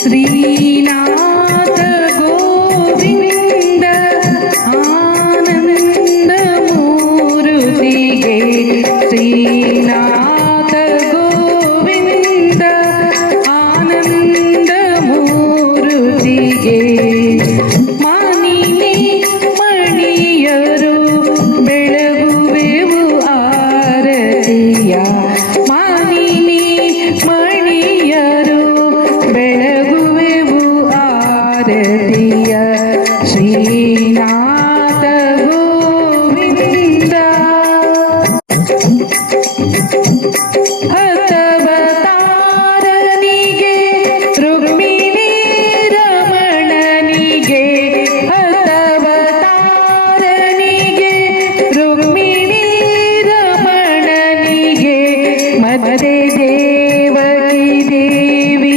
ಶ್ರೀನಾಥ ಗೋವಿಂದ ಆನಂದ ಮೂರುತಿಗೆ ಶ್ರೀನಾಥ ಗೋವಿಂದ ಆನಂದ ಮೂರುತಿಗೆ ಮಾನಿನಿ ಮಣಿಯರು ಬೆಳಗುವೆವು ಆರತಿಯ ಮಾನಿನಿ ಮಣಿಯರು ಬೆಳಗುವೆವು ಆರತಿಯ ಶ್ರೀನಾಥ ಗೋವಿಂದ ಹತವತಾರನಿಗೆ ರುಕ್ಮಿಣಿ ರಮಣನಿಗೆ ಹತವತಾರನಿಗೆ ರುಕ್ಮಿಣಿ ರಮಣನಿಗೆ ಮತ್ತೆ ದೇವಕಿ ದೇವಿ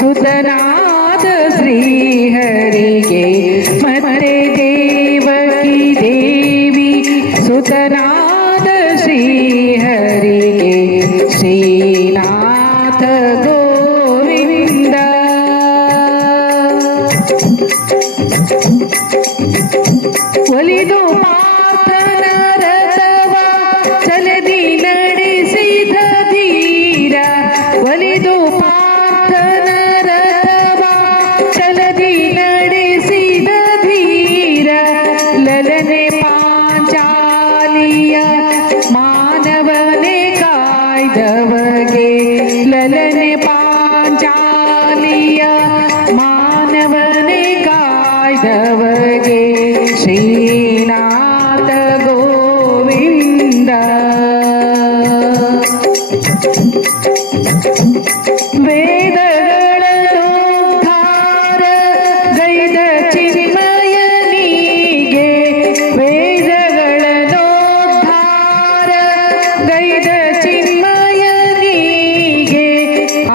ಸುತನಾದ ಶ್ರೀಹರಿಗೆ ಮತ್ತೆ ದೇವಕಿ ದೇವಿ ಸುತನಾದ ಶ್ರೀಹರಿಗೆ ಶ್ರೀನಾಥ ಗೋವಿಂದ ಒಲಿದು ಪಾರ್ಥನ ರಥವ ಚಲದಿ ನಡೆಸಿದ ಧೀರ ಒಲಿದು ಪಾರ್ಥನ ರಥವ ಚಲದಿ ನಡೆಸಿದ ಧೀರ ಲಲನೆ ಪಾಂಚಾಲಿಯ ಮಾನವನೇ ಕಾಯ್ದವಗೆ ಲಲನೆ ಪಾಂಚಾಲಿಯ ಮಾನವನೇ ಕಾಯ್ದವಗೆ ಶ್ರೀನಾಥ ಗೋವಿಂದ ವೇದಗಳನ್ನೋದ್ಧಾರ ಗೈದ ಚಿನ್ಮಯನಿಗೆ ವೇದಗಳನ್ನೋದ್ಧಾರ ಗೈದ ಚಿನ್ಮಯನಿಗೆ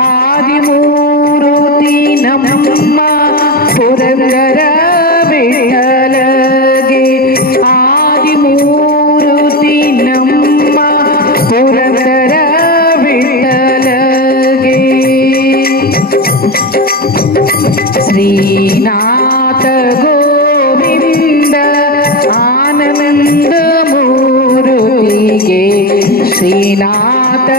ಆದಿಮೂರುತಿ ನಮ್ಮ ಪುರಂದರ ವಿಠಲಗೆ ಆದಿಮೂರುತಿ ನಮ್ಮ ಪುರಂದರ ವಿಠಲಗೆ ಶ್ರೀನಾಥ ಗೋವಿಂದ ಆನಂದ ಮೂರುತಿಗೆ ಶ್ರೀನಾಥ